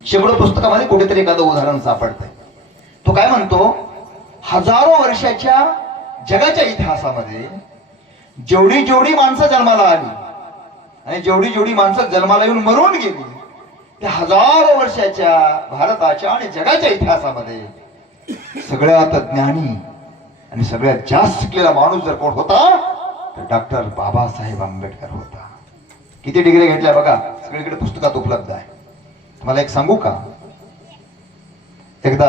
शेकडो पुस्तकामध्ये कुठेतरी एखादं उदाहरण सापडतंय. तो काय म्हणतो, हजारो वर्षाच्या जगाच्या इतिहासामध्ये जेवढी जेवढी माणसं जन्माला आली आणि जेवढी जेवढी माणसं जन्माला येऊन मरून गेली, त्या हजारो वर्षाच्या भारताच्या आणि जगाच्या इतिहासामध्ये सगळ्यात ज्ञानी आणि सगळ्यात जास्त शिकलेला माणूस जर कोण होता तर डॉक्टर बाबासाहेब आंबेडकर होता. किती डिग्री घेतल्या बघा, सगळीकडे पुस्तकात उपलब्ध आहे. तुम्हाला एक सांगू का, एकदा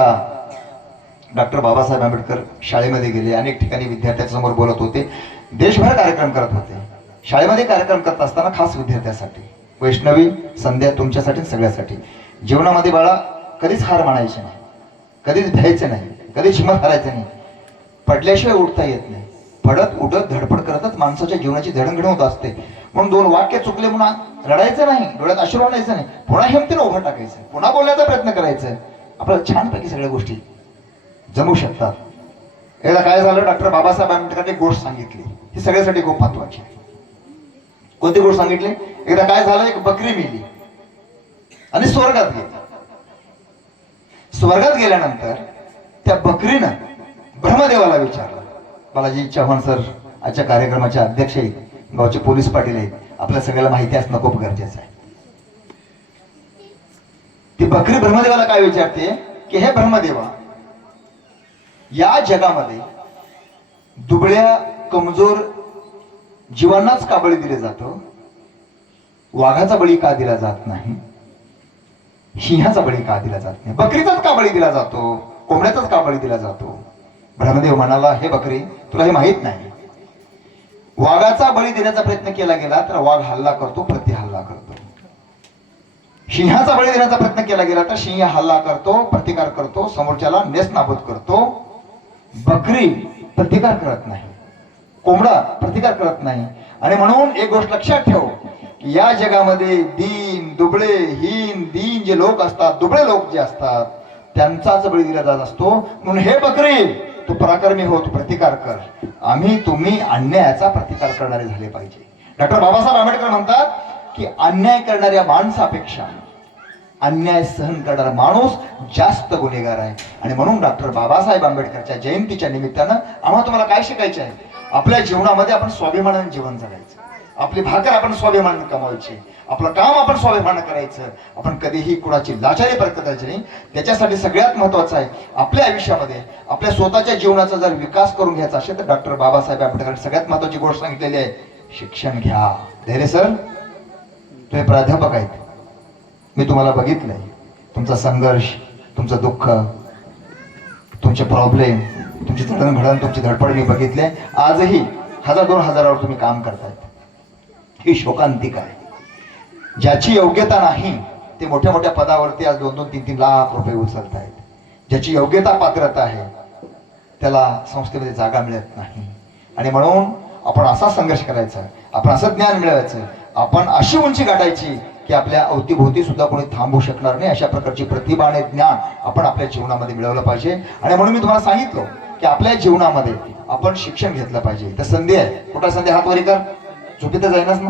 डॉक्टर बाबासाहेब आंबेडकर शाळेमध्ये गेले, अनेक ठिकाणी विद्यार्थ्यांसमोर बोलत होते, देशभर कार्यक्रम करत होते. शाळेमध्ये कार्यक्रम करत असताना खास विद्यार्थ्यांसाठी, वैष्णवी संध्या तुमच्यासाठी सगळ्यासाठी, जीवनामध्ये बाळा कधीच हार मानायचे नाही, कधीच भ्यायचे नाही, कधीच हिंमत हारायचं नाही. पडल्याशिवाय उठता येत नाही. पडत उठत धडपड करतच माणसाच्या जीवनाची जडणघडण होत असते. म्हणून दोन वाक्य चुकले म्हणून रडायचं नाही, डोळ्यात अश्रू आणायचं नाही, पुन्हा हिमतीनं उभं टाकायचं, पुन्हा बोलण्याचा प्रयत्न करायचा. आपल्याला छानपैकी सगळ्या गोष्टी जमू शकतात. एकदा काय झालं, डॉक्टर बाबासाहेब आंबेडकरांनी गोष्ट सांगितली, ही सगळ्यासाठी खूप महत्वाची आहे. कोणती गोष्ट सांगितली? एकदा काय झालं, एक बकरी मेली आणि स्वर्गात गेली. स्वर्गात गेल्यानंतर त्या बकरीनं ब्रह्मदेवाला विचारलं. बालाजी चव्हाण सर आजच्या कार्यक्रमाच्या अध्यक्ष आहेत, गावचे पोलीस पाटील आहेत, आपल्या सगळ्याला माहिती असणं खूप गरजेचं आहे. ती बकरी ब्रह्मदेवाला काय विचारते की, हे ब्रह्मदेवा, या जगामध्ये दुबळ्या कमजोर जीवांनाच का बळी दिले जातो, वाघाचा बळी का दिला जात नाही, सिंहाचा बळी का दिला जात नाही, बकरीचाच का बळी दिला जातो, कोंबड्याचाच का बळी दिला जातो? ब्रह्मदेव म्हणाला, हे बकरी, तुला हे माहित नाही, वाघाचा बळी देण्याचा प्रयत्न केला गेला तर वाघ हल्ला करतो, प्रतिहल्ला करतो. सिंहाचा बळी देण्याचा प्रयत्न केला गेला तर सिंह हल्ला करतो, प्रतिकार करतो, समोरच्याला नेस्तनाबूत करतो. बकरी प्रतिकार करत नाही, कोंबडा प्रतिकार करत नाही. आणि म्हणून एक गोष्ट लक्षात ठेव, की या जगामध्ये दीन दुबळे हीन दीन जे लोक असतात, दुबळे लोक जे असतात, त्यांचाच बळी दिला जात असतो. म्हणून हे बकरी, तू पराक्रमी हो, तू प्रतिकार कर. आम्ही तुम्ही अन्यायाचा प्रतिकार करणारे झाले पाहिजे. डॉक्टर बाबासाहेब आंबेडकर म्हणतात की अन्याय करणाऱ्या माणसापेक्षा अन्याय सहन करणारा माणूस जास्त गुन्हेगार आहे. आणि म्हणून डॉक्टर बाबासाहेब आंबेडकरच्या जयंतीच्या निमित्तानं आम्हाला तुम्हाला काय शिकायचं आहे? आपल्या जीवनामध्ये आपण स्वाभिमानाने जीवन जगायचं, आपली भाकर आपण स्वाभिमानाने कमवायची, आपलं काम आपण स्वाभिमानाने करायचं, आपण कधीही कुणाची लाचारी करायची नाही. त्याच्यासाठी सगळ्यात महत्वाचं आहे आपल्या आयुष्यामध्ये आपल्या स्वतःच्या जीवनाचा जर विकास करून घ्यायचा असेल तर डॉक्टर बाबासाहेब आंबेडकरांनी सगळ्यात महत्वाची गोष्ट सांगितलेली आहे, शिक्षण घ्या. धैर्य सर, तुम्ही प्राध्यापक आहेत, मी तुम्हाला बघितलंय, तुमचा संघर्ष, तुमचं दुःख, तुमचे प्रॉब्लेम, तुमची जडणघडण, तुमची धडपड मी बघितले. आजही 1000-2000 तुम्ही काम करतायत. ही शोकांतिक आहे. ज्याची योग्यता नाही ते मोठ्या मोठ्या पदावरती आज 2-3 लाख रुपये उचलत आहेत. ज्याची योग्यता पात्रता आहे त्याला संस्थेमध्ये जागा मिळत नाही. आणि म्हणून आपण असा संघर्ष करायचा, आपण असं ज्ञान मिळवायचं, आपण अशी उंची गाठायची की आपल्या अवतीभोवती सुद्धा कोणी थांबू शकणार नाही. अशा प्रकारची प्रतिभा आणि ज्ञान आपण आपल्या जीवनामध्ये मिळवलं पाहिजे. आणि म्हणून मी तुम्हाला सांगितलं की आपल्या जीवनामध्ये आपण शिक्षण घेतलं पाहिजे. तर संधी आहे, कुठं संधी? हात वरी कर, चुकीचं जाईनच ना.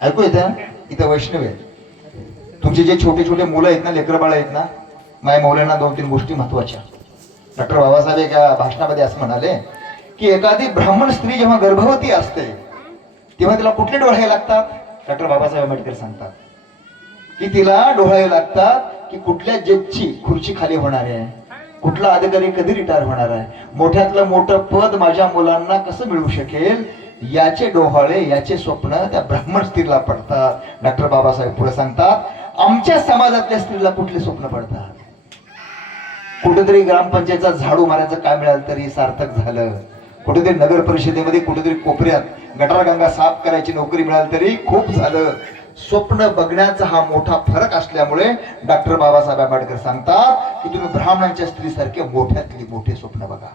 ऐकू येतं? इथं वैष्णवी आहे, तुमचे जे छोटे छोटे मुलं आहेत ना, लेकरं बाळ आहेत ना, माय मौल्यांना 2-3 गोष्टी महत्वाच्या. डॉक्टर बाबासाहेब एका भाषणामध्ये असं म्हणाले की एखादी ब्राह्मण स्त्री जेव्हा गर्भवती असते तेव्हा तिला कुठले डोळे लागतात? डॉक्टर बाबासाहेब आंबेडकर सांगतात की तिला डोळे लागतात की कुठल्या जजची खुर्ची खाली होणार आहे, कुठला अधिकारी कधी रिटायर होणार आहे, मोठ्यातलं मोठं पद माझ्या मुलांना कसं मिळू शकेल, याचे डोहाळे, याचे स्वप्न त्या ब्राह्मण स्त्रीला पडतात. डॉक्टर बाबासाहेब पुढे सांगतात, आमच्या समाजातल्या स्त्रीला कुठले स्वप्न पडतात? कुठेतरी ग्रामपंचायतचा झाडू मारायचं काय मिळालं तरी सार्थक झालं, कुठेतरी नगर परिषदेमध्ये कुठेतरी कोपऱ्यात गटारगंगा साफ करायची नोकरी मिळाली तरी खूप झालं. स्वप्न बघण्याचा हा मोठा फरक असल्यामुळे डॉक्टर बाबासाहेब आंबेडकर सांगतात की तुम्ही ब्राह्मणांच्या स्त्रीसारखे मोठ्यातली मोठे स्वप्न बघा.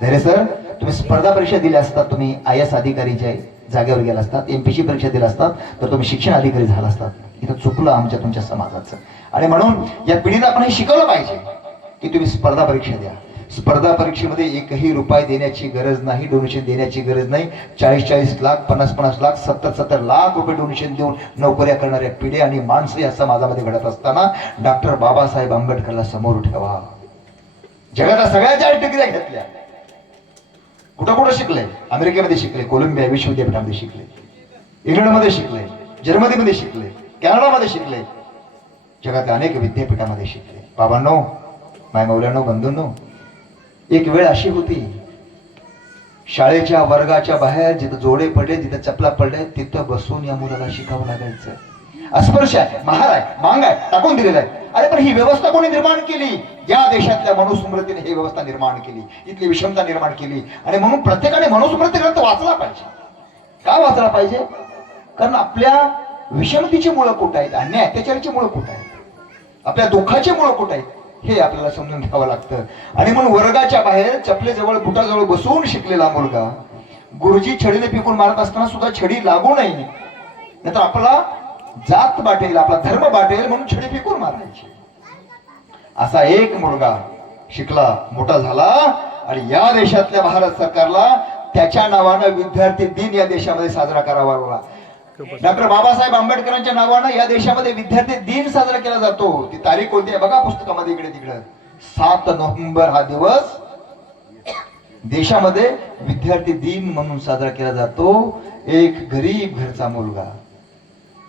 धैर्य सर, तुम्ही स्पर्धा परीक्षा दिल्या असतात, तुम्ही IAS अधिकारीच्या जागेवर गेला असतात, MPSC परीक्षा दिल्या असतात तर तुम्ही शिक्षण अधिकारी झाला असतात. इथं चुकलं आमच्या तुमच्या समाजाचं. आणि म्हणून या पिढीला आपण हे शिकवलं पाहिजे की तुम्ही स्पर्धा परीक्षा द्या, स्पर्धा परीक्षेमध्ये एकही रुपये देण्याची गरज नाही, डोनेशन देण्याची गरज नाही. 40-40 लाख, 50-50 लाख, 70-70 लाख रुपये डोनेशन देऊन नोकऱ्या करणाऱ्या पिढ्या आणि माणसं या समाजामध्ये घडत असताना डॉक्टर बाबासाहेब आंबेडकरला समोर ठेवा. जगाला सगळ्या डिग्र्या घेतल्या, कुठं कुठं शिकले? अमेरिकेमध्ये शिकले, कोलंबिया विश्वविद्यापीठामध्ये शिकले, इंग्लंडमध्ये शिकले, जर्मनीमध्ये शिकले, कॅनडामध्ये शिकले, जगातल्या अनेक विद्यापीठामध्ये शिकले. बाबांनो, माय मौल्यानो, बंधूंनो, एक वेळ अशी होती, शाळेच्या वर्गाच्या बाहेर जिथं जोडे पडले, जिथं चपला पडले, तिथं बसून या मुलाला शिकावं लागायचं. अस्पर्श आहे, महार आहे, मांग आहे, टाकून दिलेला आहे. अरे पण ही व्यवस्था कोणी निर्माण केली? या देशातल्या मनुस्मृतीने ही व्यवस्था निर्माण केली, इथली विषमता निर्माण केली. आणि म्हणून प्रत्येकाने मनुस्मृती ग्रंथ वाचला पाहिजे. का वाचला पाहिजे? कारण आपल्या विषमतेची मुळं कुठं आहेत, अन्याय अत्याचाराची मुळं कुठं आहेत, आपल्या दुःखाची मुळं कुठं आहेत, हे आपल्याला समजून घ्यावं लागतं. आणि म्हणून वर्गाच्या बाहेर चपलेजवळ, बुटाजवळ बसून शिकलेला मुलगा गुरुजी छडीने पिकून मारत असताना सुद्धा छडी लागू नये, नाहीतर आपला जात बाटेल, आपला धर्म बाटेल म्हणून छडी पिकून मारायची. असा एक मुलगा शिकला, मोठा झाला आणि या देशातल्या भारत सरकारला त्याच्या नावानं विद्यार्थी दिन या देशामध्ये साजरा करावा लागला. डॉक्टर बाबासाहेब आंबेडकरांच्या नावानं या देशामध्ये विद्यार्थी दिन साजरा केला जातो. ती तारीख कोणती आहे बघा पुस्तकामध्ये, इकडे तिकडे. 7 नोव्हेंबर हा दिवस देशामध्ये विद्यार्थी दिन म्हणून साजरा केला जातो. एक गरीब घरचा मुलगा,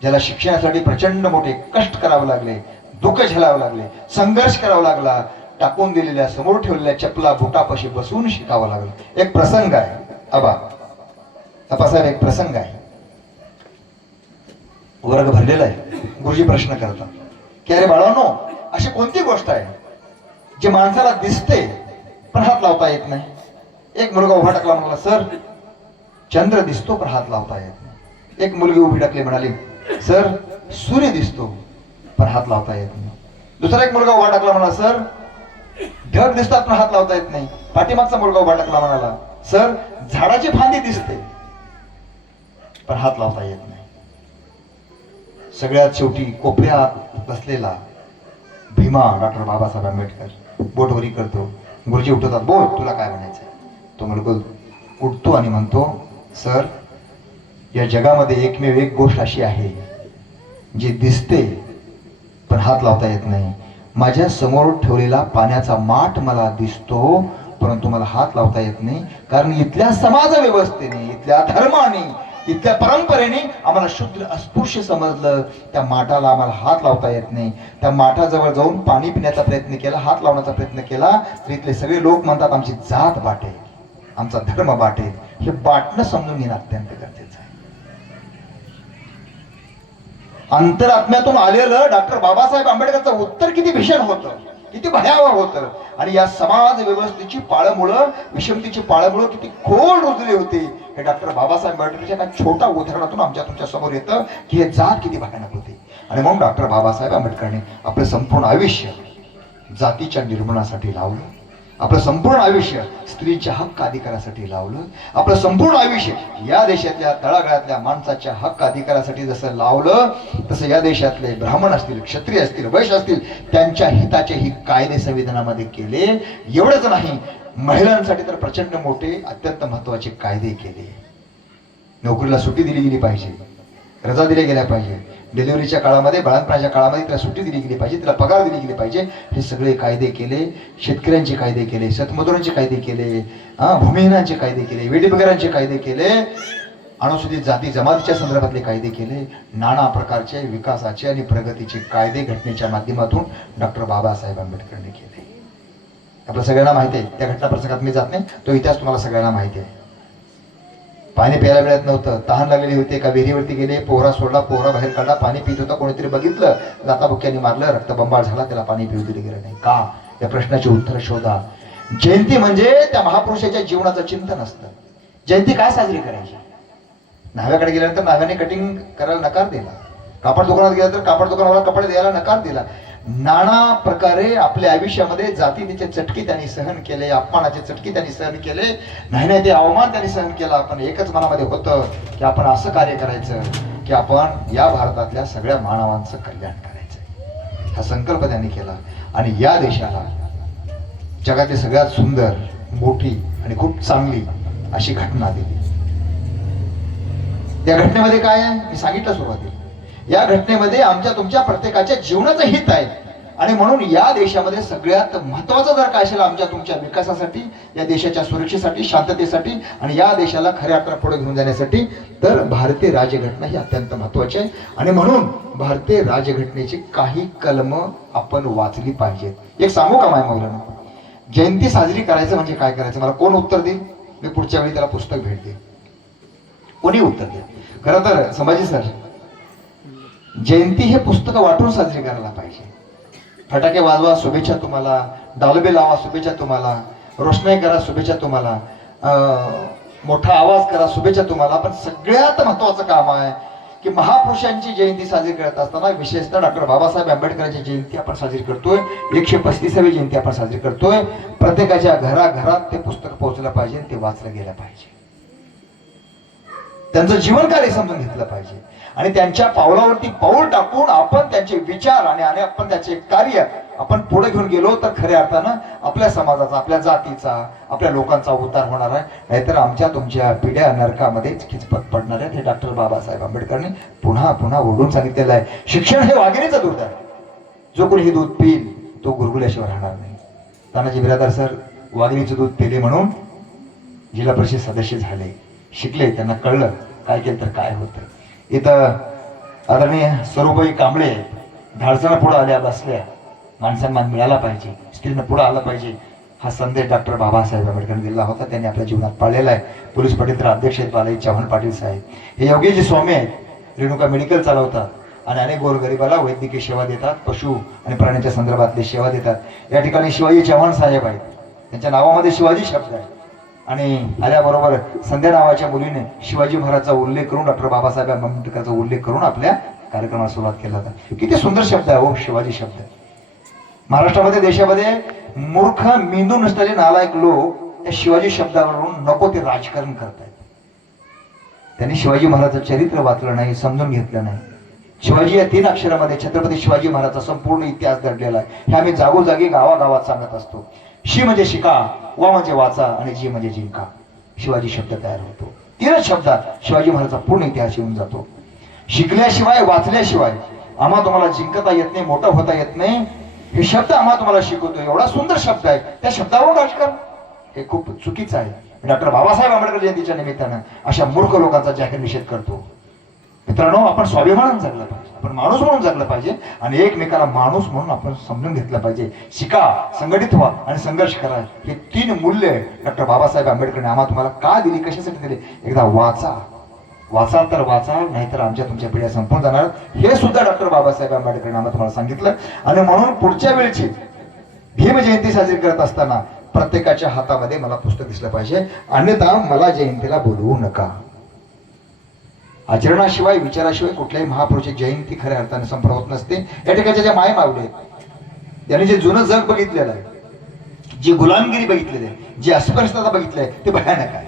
ज्याला शिक्षणासाठी प्रचंड मोठे कष्ट करावे लागले, दुःख झेलावे लागले, संघर्ष करावा लागला, टाकून दिलेल्या, समोर ठेवलेल्या चपला बुटापाशी बसून शिकावं लागलं. एक प्रसंग आहे आबासाहेब, एक प्रसंग आहे. वर्ग भरलेला आहे, गुरुजी प्रश्न करतात की अरे बाळांनो, अशी कोणती गोष्ट आहे जी माणसाला दिसते पण हात लावता येत नाही? एक मुलगा उभा टाकला, म्हणाला सर चंद्र दिसतो पण हात लावता येत नाही. एक मुलगी उभी टाकली, म्हणाली सर सूर्य दिसतो पण हात लावता येत नाही. दुसरा एक मुलगा उभा टाकला, म्हणाला सर ढग दिसतात पण हात लावता येत नाही. पाठीमागचा मुलगा उभा टाकला, म्हणाला सर झाडाची फांदी दिसते पण हात लावता येत नाही. सगळ्यात शेवटी कोपऱ्यात बसलेला भीमा डॉक्टर बाबासाहेब आंबेडकर बोटवरी करतो. गुरुजी उठवतात, बोल तुला काय म्हणायचंय? तो मुलगा उठतो आणि म्हणतो, सर या जगामध्ये एकमेव एक गोष्ट अशी आहे जी दिसते पण हात लावता येत नाही. माझ्या समोर ठेवलेला पाण्याचा माठ मला दिसतो परंतु मला हात लावता येत नाही, कारण इथल्या समाज व्यवस्थेने, इथल्या धर्माने, इथल्या परंपरेने आम्हाला शूद्र अस्पृश्य समजलं. त्या माठाला आम्हाला हात लावता येत नाही. त्या माठाजवळ जाऊन पाणी पिण्याचा प्रयत्न केला, हात लावण्याचा प्रयत्न केला, तर इथले सगळे लोक म्हणतात आमची जात बाटेल, आमचा धर्म बाटेल. हे बाटणं समजून घेणं अत्यंत गरजेचं आहे. अंतरात्म्यातून आलेलं डॉक्टर बाबासाहेब आंबेडकरचं उत्तर किती भीषण होतं, किती भयावह होतं. आणि या समाज व्यवस्थेची पाळंमुळं, विषमतेची पाळंमुळं किती खोल रुजली होती, हे डॉक्टर बाबासाहेब आंबेडकरच्या एका छोट्या उदाहरणातून आमच्या तुमच्या समोर येतं की हे जात किती भयानक होती. आणि म्हणून डॉक्टर बाबासाहेब आंबेडकरांनी आपलं संपूर्ण आयुष्य जातीच्या निर्मूलनासाठी लावलं, आपलं संपूर्ण आयुष्य स्त्रीच्या हक्क अधिकारासाठी लावलं, आपलं संपूर्ण आयुष्य या देशातल्या तळागाळातल्या माणसाच्या हक्क अधिकारासाठी जसं लावलं, तसं या देशातले ब्राह्मण असतील, क्षत्रिय असतील, वैश्य असतील, त्यांच्या हिताचे ही कायदे संविधानामध्ये केले. एवढंच नाही, महिलांसाठी तर प्रचंड मोठे अत्यंत महत्वाचे कायदे केले. नोकरीला सुट्टी दिली गेली पाहिजे, रजा दिल्या गेल्या पाहिजे, डिलिव्हरीच्या काळामध्ये, बाळंतपणाच्या काळामध्ये त्याला सुट्टी दिली गेली पाहिजे, त्याला पगार दिली गेली पाहिजे. हे सगळे कायदे केले. शेतकऱ्यांचे कायदे केले, शेतमजुरांचे कायदे केले, भूमिहीनांचे कायदे केले, वेठीबिगारांचे कायदे केले, अनुसूचित जाती जमातीच्या संदर्भातले कायदे केले. नाना प्रकारचे विकासाचे आणि प्रगतीचे कायदे घटनेच्या माध्यमातून डॉक्टर बाबासाहेब आंबेडकरांनी केले. आपल्या सगळ्यांना माहिती आहे, त्या घटना प्रसंगात मी जात नाही, तो इतिहास तुम्हाला सगळ्यांना माहिती आहे. पाणी प्यायला मिळत नव्हतं, तहान लागलेली होती, एका विहिरीवरती गेले, पोहरा सोडला, पोहरा बाहेर काढला, पाणी पित होता, कोणीतरी बघितलं, जाताबुक्याने मारलं, रक्तबंबाळ झाला, त्याला पाणी पिऊ दिले गेलं नाही. का? या प्रश्नाची उत्तर शोधा. जयंती म्हणजे त्या महापुरुषाच्या जीवनाचं चिंतन असतं. जयंती काय साजरी करायची? न्हाव्याकडे गेल्यानंतर न्हाव्याने कटिंग करायला नकार दिला, कापड दुकानात गेला तर कापड दुकानाला कपडे द्यायला नकार दिला. नाना प्रकारे आपल्या आयुष्यामध्ये जातीचे चटके त्यांनी सहन केले, अपमानाचे चटके त्यांनी सहन केले, नाही ते अवमान त्यांनी सहन केला. पण एकच मनामध्ये होतं की आपण असं कार्य करायचं की आपण या भारतातल्या सगळ्या मानवांचं कल्याण करायचं. हा संकल्प त्यांनी केला आणि या देशाला जगातली सगळ्यात सुंदर, मोठी आणि खूप चांगली अशी घटना दिली. त्या घटनेमध्ये काय आहे मी सांगितलं सुरुवातीला. या घटनेमध्ये आमच्या तुमच्या प्रत्येकाच्या जीवनाचं हित आहे. आणि म्हणून या देशामध्ये सगळ्यात महत्वाचं जर काय असेल आमच्या तुमच्या विकासासाठी, या देशाच्या सुरक्षेसाठी, शांततेसाठी आणि या देशाला खऱ्या अर्थानं पुढे घेऊन जाण्यासाठी, तर भारतीय राज्यघटना ही अत्यंत महत्वाची आहे. आणि म्हणून भारतीय राज्यघटनेची काही कलम आपण वाचली पाहिजेत. एक सांगू का माय मौलाना, जयंती साजरी करायचं म्हणजे काय करायचं, मला कोण उत्तर देईल? मी पुढच्या वेळी त्याला पुस्तक भेट देईल. कोणी उत्तर द्या. खरं तर संभाजी सर, जयंती हे पुस्तक वाटून साजरी करायला पाहिजे. फटाके वाजवा, शुभेच्छा तुम्हाला. डालबे लावा, शुभेच्छा तुम्हाला. रोषणाई करा, शुभेच्छा तुम्हाला. मोठा आवाज करा, शुभेच्छा तुम्हाला. पण सगळ्यात महत्वाचं काम आहे की महापुरुषांची जयंती साजरी करत असताना विशेषतः डॉक्टर बाबासाहेब आंबेडकरांची जयंती आपण साजरी करतोय. 135वी जयंती आपण साजरी करतोय. प्रत्येकाच्या घराघरात ते पुस्तक पोहोचलं पाहिजे, ते वाचलं गेलं पाहिजे. त्यांचं जीवन कार्य समजून घेतलं पाहिजे आणि त्यांच्या पावलावरती पाऊल टाकून आपण त्यांचे विचार आणि आपण त्याचे कार्य आपण पुढे घेऊन गेलो तर खऱ्या अर्थानं आपल्या समाजाचा, आपल्या जातीचा, आपल्या लोकांचा उद्धार होणार आहे. नाहीतर आमच्या तुमच्या पिढ्या नरकामध्येच खिचपत पडणार आहेत. हे डॉक्टर बाबासाहेब आंबेडकरांनी पुन्हा पुन्हा ओढून सांगितलेलं आहे. शिक्षण हे वाघिणीचं दूध आहे. जो कोणी हे दूध पिईल तो गुरगुल्याशिवाय राहणार नाही. तानाजी बिरादार सर वाघिणीचं दूध पिले म्हणून जिल्हा परिषद सदस्य झाले, शिकले, त्यांना कळलं काय केलं तर काय होतं. इथं आदरणीय स्वरूपबाई कांबळे धाडसानं पुढे आल्या, बसल्या. माणसांमान मिळाला पाहिजे, स्त्रीनं पुढे आलं पाहिजे, हा संदेश डॉक्टर बाबासाहेब आंबेडकरांनी दिला होता. त्यांनी आपल्या जीवनात पाळलेला आहे. पोलीस पाटील अध्यक्ष आहेत बालाजी चव्हाण पाटील साहेब. हे योगीजी स्वामी आहेत, रेणुका मेडिकल चालवतात आणि अनेक गोरगरिबाला वैद्यकीय सेवा देतात, पशु आणि प्राण्यांच्या संदर्भातली सेवा देतात. या ठिकाणी शिवाजी चव्हाण साहेब आहेत, त्यांच्या नावामध्ये शिवाजी शब्द आहे. आणि आल्याबरोबर संध्या नावाच्या मुलीने शिवाजी महाराजचा उल्लेख करून, डॉक्टर बाबासाहेब आंबेडकरचा उल्लेख करून आपल्या कार्यक्रमाला सुरुवात केला होता. किती सुंदर शब्द आहे हो शिवाजी शब्द. महाराष्ट्रामध्ये, देशामध्ये मूर्ख, मेंदू नसलेले नालायक लोक त्या शिवाजी शब्दावरून नको ते राजकारण करतायत. त्यांनी शिवाजी महाराजचं चरित्र वाचलं नाही, समजून घेतलं नाही. शिवाजी या 3 अक्षरामध्ये छत्रपती शिवाजी महाराजचा संपूर्ण इतिहास दडलेला आहे. हे आम्ही जागोजागी गावागावात सांगत असतो. शी म्हणजे शिका, वा म्हणजे वाचा आणि जी म्हणजे जिंका. शिवाजी शब्द तयार होतो. 3 शब्दात शिवाजी महाराजचा पूर्ण इतिहास येऊन जातो. शिकल्याशिवाय, वाचल्याशिवाय आम्हा तुम्हाला जिंकता येत नाही, मोठा होता येत नाही. हे शब्द आम्हा तुम्हाला शिकवतो. एवढा सुंदर शब्द आहे, त्या शब्दावरून राजकारण हे खूप चुकीचं आहे. डॉक्टर बाबासाहेब आंबेडकर जयंतीच्या निमित्तानं अशा मूर्ख लोकांचा जाहीर निषेध करतो. मित्रांनो, आपण स्वाभिमानानं जगलं पाहिजे, आपण माणूस म्हणून जगलं पाहिजे आणि एकमेकाला माणूस म्हणून आपण समजून घेतलं पाहिजे. शिका, संघटित व्हा आणि संघर्ष करा. हे 3 मूल्य डॉक्टर बाबासाहेब आंबेडकरने आम्हा तुम्हाला का दिली, कशासाठी दिली? एकदा वाचा, वाचा तर वाचा, नाहीतर आमच्या तुमच्या पिढ्या संपून जाणार. हे सुद्धा डॉक्टर बाबासाहेब आंबेडकरने आम्हाला तुम्हाला सांगितलं. आणि म्हणून पुढच्या वेळची भीम जयंती साजरी करत असताना प्रत्येकाच्या हातामध्ये मला पुस्तक दिसलं पाहिजे, अन्यथा मला जयंतीला बोलवू नका. आचरणाशिवाय, विचाराशिवाय कुठल्याही महापुरुषाची जयंती खऱ्या अर्थाने संपन्न होत नसते. या ठिकाणच्या ज्या माय मावले त्यांनी जे जुनं जग बघितलेलं आहे, जी गुलामगिरी बघितलेली आहे, जी अस्पृश्यता बघितली आहे, ते भयानक आहे.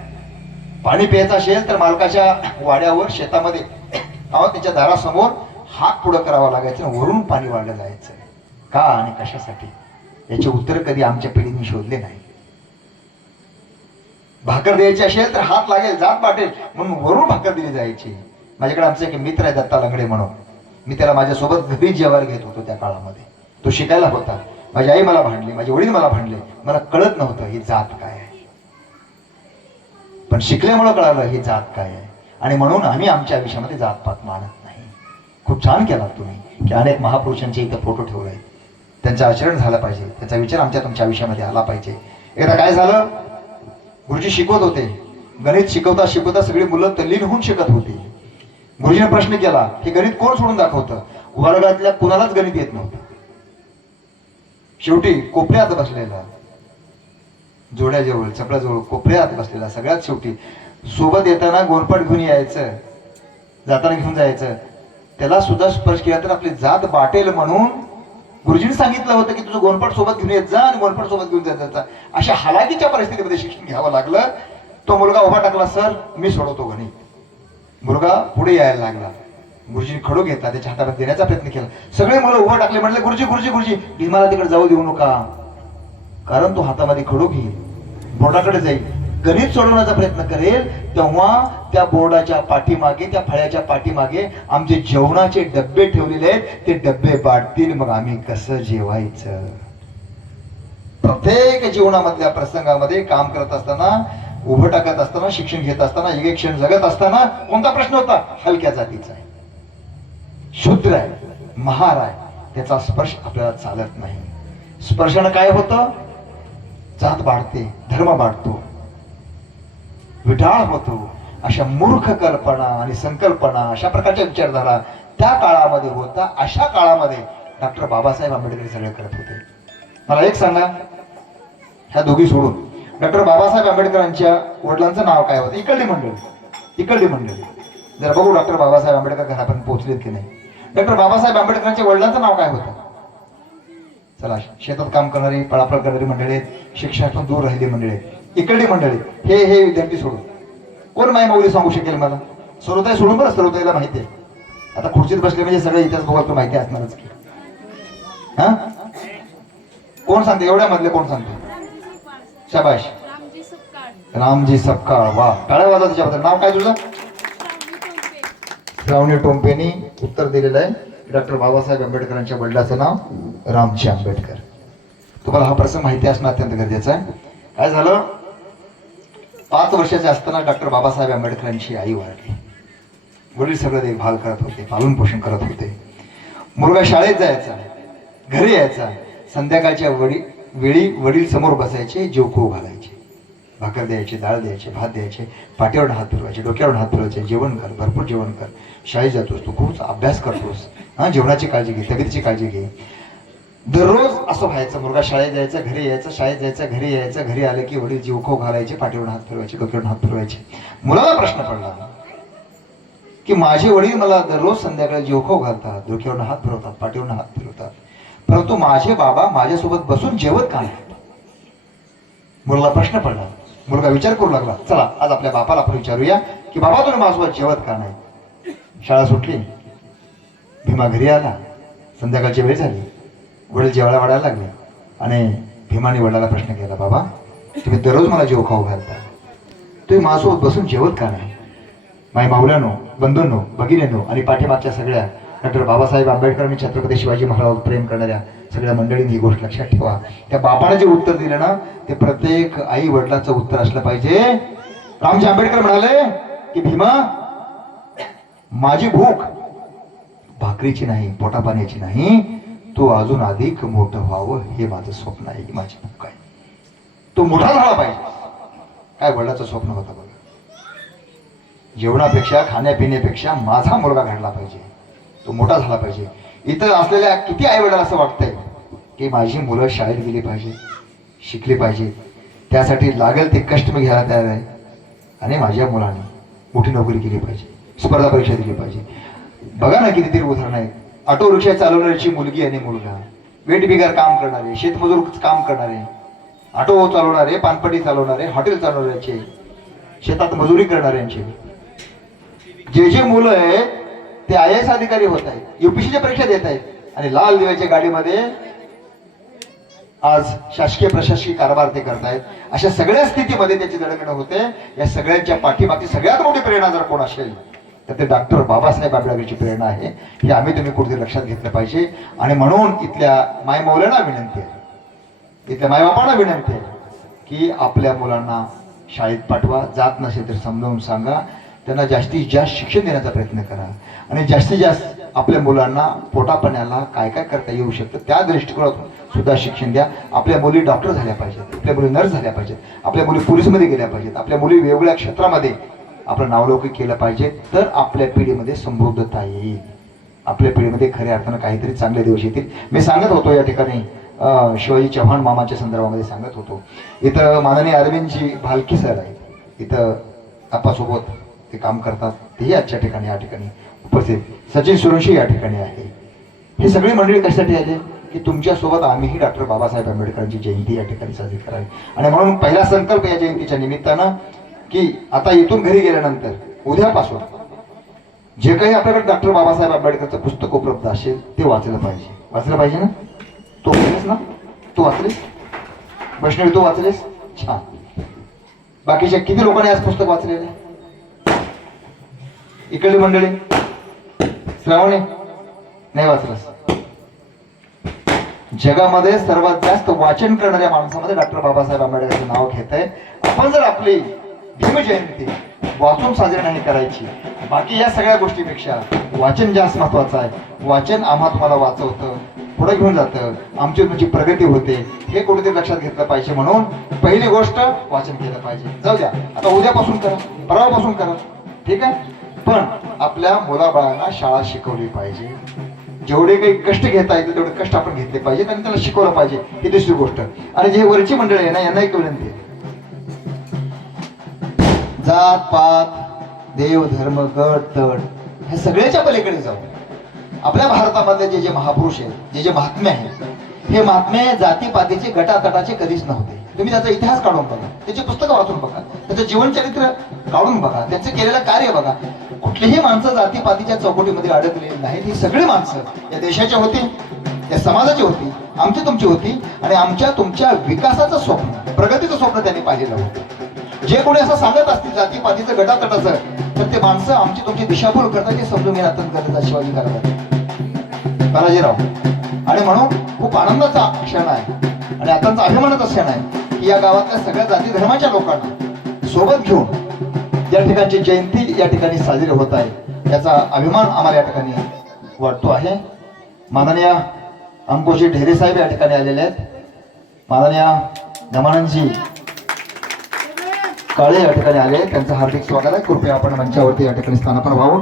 पाणी प्यायचं असेल तर मालकाच्या वाड्यावर, शेतामध्ये त्याच्या दारासमोर हात पुढं करावा लागायचं, वरून पाणी वाढलं जायचं. का आणि कशासाठी? याचे उत्तर कधी आमच्या पिढीने शोधले नाही. भाकर द्यायची असेल तर हात लागेल, जात वाटेल म्हणून वरून भाकर दिली जायची. माझ्याकडे आमचा एक मित्र आहे दत्ता लंगडे म्हणून, मी त्याला माझ्यासोबत घरी जेवायला घेत होतो. त्या काळामध्ये तो शिकायला होता. माझी आई मला भांडली, माझे वडील मला भांडले. मला कळत नव्हतं ही जात काय आहे, पण शिकल्यामुळे कळालं ही जात काय आहे. आणि म्हणून आम्ही आमच्या आयुष्यामध्ये जातपात मानत नाही. खूप छान केला तुम्ही की अनेक महापुरुषांचे इथं फोटो ठेवले, त्यांचं आचरण झालं पाहिजे, त्यांचा विचार आमच्या तुमच्या आयुष्यामध्ये आला पाहिजे. एकदा काय झालं, गुरुजी शिकवत होते, गणित शिकवता शिकवता सगळी मुलं तल्लीन होऊन शिकत होती. गुरुजीने प्रश्न केला, हे गणित कोण सोडून दाखवतं? वर्गातल्या कुणालाच गणित येत नव्हतं. शेवटी कोपऱ्यात बसलेला, जोड्याजवळ, चपलाजवळ कोपऱ्यात बसलेला, सगळ्यात शेवटी सोबत येताना गोनपाट घेऊन यायचं, जाताना घेऊन जायचं, त्याला सुद्धा स्पर्श केला तर आपली जात बाटेल म्हणून गुरुजींनी सांगितलं होतं की तुझं गोनपाट सोबत घेऊन येत जा आणि गोनपाट सोबत घेऊन जायचा. अशा हालाकीच्या परिस्थितीमध्ये शिक्षण घ्यावं लागलं. तो मुलगा उभा टाकला, सर मी सोडवतो गणित. मुलगा पुढे यायला लागला. गुरुजी खडू घेतला, त्याच्या हाताला देण्याचा प्रयत्न केला. सगळे मुलं उभा टाकले, म्हटले गुरुजी गुरुजी गुरुजी मला तिकडे जाऊ देऊ नका. कारण तो हातामध्ये खडू घेईल, बोर्डाकडे जाईल, गणित सोडवण्याचा प्रयत्न करेल, तेव्हा त्या बोर्डाच्या पाठीमागे, त्या फळ्याच्या पाठीमागे आमचे जेवणाचे डब्बे ठेवलेले आहेत, ते डब्बे बाटतील, मग आम्ही कसं जेवायचं. प्रत्येक जीवनामधल्या प्रसंगामध्ये काम करत असताना, उभं टाकत असताना, शिक्षण घेत असताना, एक क्षण जगत असताना कोणता प्रश्न होता? हलक्या जातीचा आहे, शूद्र आहे, महार आहे, त्याचा स्पर्श आपल्याला चालत नाही. स्पर्शानं काय होतं? जात वाढते, धर्म वाढतो, विटाळ होतो. अशा मूर्ख कल्पना आणि संकल्पना, अशा प्रकारच्या विचारधारा त्या काळामध्ये होता. अशा काळामध्ये डॉक्टर बाबासाहेब आंबेडकर सगळे करत होते. मला एक सांगा, ह्या दोघी सोडून डॉक्टर बाबासाहेब आंबेडकरांच्या वडिलांचं नाव काय होतं? इकडली मंडळी जरा बघू डॉक्टर बाबासाहेब आंबेडकर घरापर्यंत पोहोचलेत की नाही. डॉक्टर बाबासाहेब आंबेडकरांच्या वडिलांचं नाव काय होतं? चला, शेतात काम करणारी, पळापळ करणारी मंडळी आहेत, शिक्षणातून दूर राहिली मंडळी आहेत, इकडली मंडळी. हे विद्यार्थी सोडून कोण माय माऊली सांगू शकेल मला? सरोताई सोडून, बरं सरोताईला माहिती आहे. आता खुर्चीत बसले म्हणजे सगळे इतिहास बघा माहिती असणारच की. हा, कोण सांगते? एवढ्या मधले कोण सांगते? शाबाश, रामजी सपकाळ. वा, टाळ्या वाजवा त्याच्याबद्दल. नाव काय तुझं? श्रावणी टोंपेनी उत्तर दिलेलं आहे. डॉक्टर बाबासाहेब आंबेडकरांच्या वडिलाचं नाव रामजी आंबेडकर. तुम्हाला हा प्रसंग माहिती असणं अत्यंत गरजेचं आहे. काय झालं? 5 वर्षाचे असताना डॉक्टर बाबासाहेब आंबेडकरांची आई वारली. वडील सगळं देखभाल करत होते, पालन पोषण करत होते. मुलगा शाळेत जायचा, घरी यायचा, संध्याकाळच्या वेळी वडील समोर बसायचे, जेवखो घालायचे, भाकर द्यायचे, डाळ द्यायचे, भात द्यायचे, पाठीवर हात फिरवायचे, डोक्यावर हात फिरवायचे, जेवण कर, भरपूर जेवण कर, शाळेत जातोस तू, खूप अभ्यास करतोस, हा, जेवणाची काळजी घे, तब्येतीची काळजी घे. दररोज असं व्हायचं. मुलगा शाळेत जायचा, घरी यायचा, शाळेत जायचा, घरी यायचं, घरी आले की वडील जीवखो घालायचे, पाठीवर हात फिरवायचे, डोक्यावर हात फिरवायचे. मुलाला प्रश्न पडला की माझे वडील मला दररोज संध्याकाळी जीवखो घालतात, डोक्यावर हात फिरवतात, पाठीवर हात फिरवतात, परंतु माझे बाबा माझ्यासोबत बसून जेवत का नाही? मुलाला प्रश्न पडला. मुलगा विचार करू लागला, चला आज आपल्या बापाला आपण विचारूया की बाबा तुम्ही माझ्यासोबत जेवत का नाही? शाळा सुटली, भीमा घरी आला, संध्याकाळची वेळ झाली, वडील जेवायला वाढायला लागले आणि भीमाने वडिलाला प्रश्न केला, बाबा तुम्ही दररोज मला जेव खाऊ घालता, तुम्ही माझ्यासोबत बसून जेवत का नाही? माय माऊल्यानो, बंधूंनो, भगिनींनो आणि पाठीमागच्या सगळ्या डॉक्टर बाबासाहेब आंबेडकर आणि छत्रपती शिवाजी महाराज प्रेम करणाऱ्या सगळ्या मंडळींनी ही गोष्ट लक्षात ठेवा. त्या बापाने जे उत्तर दिलं ना, ते प्रत्येक आई वडिलांचं उत्तर असलं पाहिजे. रामजी आंबेडकर म्हणाले की भीमा, माझी भूक भाकरीची नाही, पोटापाण्याची नाही, तू अजून अधिक मोठं व्हावं हे माझं स्वप्न आहे, ही माझी भूक आहे. तू मोठा झाला पाहिजे. काय वडिलाचं स्वप्न होतं बघा. जेवणापेक्षा, खाण्यापिण्यापेक्षा माझा मुलगा घडला पाहिजे, तो मोठा झाला पाहिजे. इथं असलेल्या किती आई वडिलांना असं वाटतंय की माझी मुलं शाळेत गेली पाहिजे, शिकली पाहिजे, त्यासाठी लागेल ते कष्ट मी घ्यायला तयार आहे आणि माझ्या मुलाने मोठी नोकरी केली पाहिजे, स्पर्धा परीक्षा दिली पाहिजे. बघा ना कितीतरी उदाहरणं आहेत. ऑटो रिक्षा चालवणाऱ्याची मुलगी आणि मुलगा, वेठबिगार काम करणारे, शेतमजूर काम करणारे, ऑटो चालवणारे, पानपट्टी चालवणारे, हॉटेल चालवणाऱ्याचे, शेतात मजुरी करणाऱ्यांचे, जे मुलं आहेत ते IAS अधिकारी होत आहेत, UPSCच्या परीक्षा देत आहेत आणि लाल दिव्याच्या गाडीमध्ये आज शासकीय प्रशासकीय कारभार ते करतायत. अशा सगळ्या स्थितीमध्ये त्याची जडणघडण होते. या सगळ्यांच्या पाठीमागची सगळ्यात मोठी प्रेरणा जर कोण असेल तर ते डॉक्टर बाबासाहेब आंबेडकरची प्रेरणा आहे. हे आम्ही तुम्ही कुठेतरी लक्षात घेतलं पाहिजे. आणि म्हणून इथल्या मायमौल्यांना विनंती आहे, इथल्या मायबापांना विनंती आहे की आपल्या मुलांना शाळेत पाठवा, जात नसेल तर समजावून सांगा, त्यांना जास्तीत जास्त शिक्षण देण्याचा प्रयत्न करा आणि जास्तीत जास्त आपल्या मुलांना पोटापाण्याला काय काय करता येऊ शकतं त्या दृष्टिकोनातून सुद्धा शिक्षण द्या. आपल्या मुली डॉक्टर झाल्या पाहिजेत, आपल्या मुली नर्स झाल्या पाहिजेत, आपल्या मुली पोलीसमध्ये गेल्या पाहिजेत, आपल्या मुली वेगवेगळ्या क्षेत्रामध्ये आपलं नावलौकिक केलं पाहिजे. तर आपल्या पिढीमध्ये समृद्धता येईल, आपल्या पिढीमध्ये खऱ्या अर्थानं काहीतरी चांगले दिवस येतील. मी सांगत होतो या ठिकाणी शिवाजी चव्हाण मामाच्या संदर्भामध्ये सांगत होतो. इथं माननीय अरविंदजी भालकी सर आहेत, इथं आपासोबत ते काम करतात, तेही आजच्या ठिकाणी या ठिकाणी उपस्थित. सचिन सुरवंशी या ठिकाणी आहे. ही सगळी मंडळी कशासाठी आले की तुमच्यासोबत आम्हीही डॉक्टर बाबासाहेब आंबेडकरांची जयंती या ठिकाणी साजरी करावी. आणि म्हणून पहिला संकल्प या जयंतीच्या निमित्तानं की आता इथून घरी गेल्यानंतर उद्यापासून जे काही आपल्याकडे डॉक्टर बाबासाहेब आंबेडकरचं पुस्तक उपलब्ध असेल ते वाचलं पाहिजे. वाचलं पाहिजे ना? तो वाचलेस ना? तू वाचलीस? वैष्णवी तू वाचलेस? छान. बाकीच्या किती लोकांनी आज पुस्तक वाचलेले? इकडली मंडळी? श्रावणी नाही वाचलंस? जगामध्ये सर्वात जास्त वाचन करणाऱ्या माणसामध्ये डॉक्टर बाबासाहेब आंबेडकरांचं नाव घेत आहे. आपण जर आपली भीमजयंती वाचून साजरी नाही करायची, बाकी या सगळ्या गोष्टीपेक्षा वाचन जास्त महत्वाचं आहे. वाचन आम्हा तुम्हाला वाचवतं, पुढे घेऊन जातं, आमची तुमची प्रगती होते, हे कुठेतरी लक्षात घेतलं पाहिजे. म्हणून पहिली गोष्ट वाचन केलं पाहिजे. जाऊ द्या, आता उद्यापासून करा, परवापासून करा, ठीक आहे, पण आपल्या मुलाबाळांना शाळा शिकवली पाहिजे. जेवढे काही कष्ट घेता येतील तेवढे कष्ट आपण घेतले पाहिजेत आणि त्याला शिकवलं पाहिजे. ही दुसरी गोष्ट. आणि जे वरची मंडळी आहे ना, यांना एक विनंती आहे, जात पात देव धर्म गट तट हे सगळ्याच्या पलीकडे जाऊ. आपल्या भारतामधले जे जे महापुरुष आहेत, जे जे महात्मे आहेत, हे महात्मे जातीपातीचे गटातटाचे कधीच नव्हते. तुम्ही त्याचा इतिहास काढून बघा, त्याची पुस्तकं वाचून बघा, त्याचं जीवनचरित्र काढून बघा, त्यांचं केलेलं कार्य बघा. कुठलीही माणसं जातीपातीच्या चौकटीमध्ये अडकलेली नाहीत. ही सगळी माणसं या देशाच्या होती, या समाजाची होती, आमची तुमची होती आणि आमच्या तुमच्या विकासाचं स्वप्न, प्रगतीचं स्वप्न त्यांनी पाहिलेलं होतं. जे कोणी असं सांगत असतील जातीपातीचं गटातटाचं, तर ते माणसं आमची तुमची दिशाभूल करतात. हे समजून घेणं अत्यंत गरजेचं आहे. शिवाजी महाराज, बालाजीराव. आणि म्हणून खूप आनंदाचा क्षण आहे आणि अत्यंत अभिमानाचा क्षण आहे की या गावातल्या सगळ्या जाती धर्माच्या लोकांना सोबत घेऊन या ठिकाणची जयंती या ठिकाणी साजरी होत आहे. याचा अभिमान आम्हाला या ठिकाणी वाटतो आहे. माननीय अंकुशजी ढेरे साहेब या ठिकाणी आलेले आहेत. माननीय नमानंदजी काळे या ठिकाणी आले, त्यांचं हार्दिक स्वागत आहे. कृपया आपण मंचावरती या ठिकाणी स्थानापन्न व्हावं.